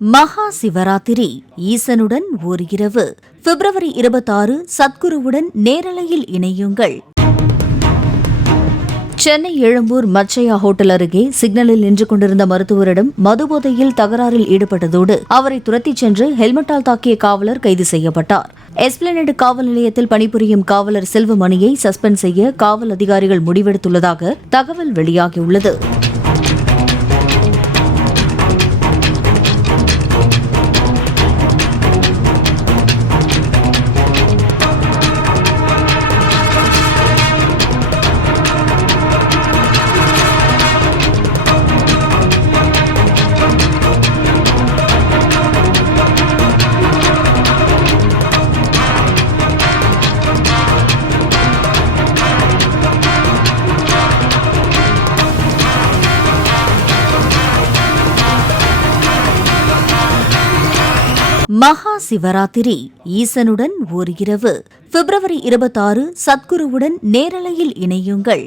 மகா சிவராத்திரி ஈசனுடன் ஓர் இரவு பிப்ரவரி 26 சத்குருவுடன் நேரலையில் இணையுங்கள். சென்னை எழும்பூர் மச்சையா ஹோட்டல் அருகே சிக்னலில் நின்று கொண்டிருந்த மருத்துவரிடம் மதுபோதையில் தகராறில் ஈடுபட்டதோடு அவரை துரத்திச் சென்று ஹெல்மெட்டால் தாக்கிய காவலர் கைது செய்யப்பட்டார். எஸ்பிளனேடு காவல் நிலையத்தில் பணிபுரியும் காவலர் செல்வமணியை சஸ்பெண்ட் செய்ய காவல் அதிகாரிகள் முடிவெடுத்துள்ளதாக தகவல் வெளியாகியுள்ளது. மகா சிவராத்திரி ஈசனுடன் ஓர் இரவு பிப்ரவரி 26 சத்குருவுடன் நேரலையில் இணையுங்கள்.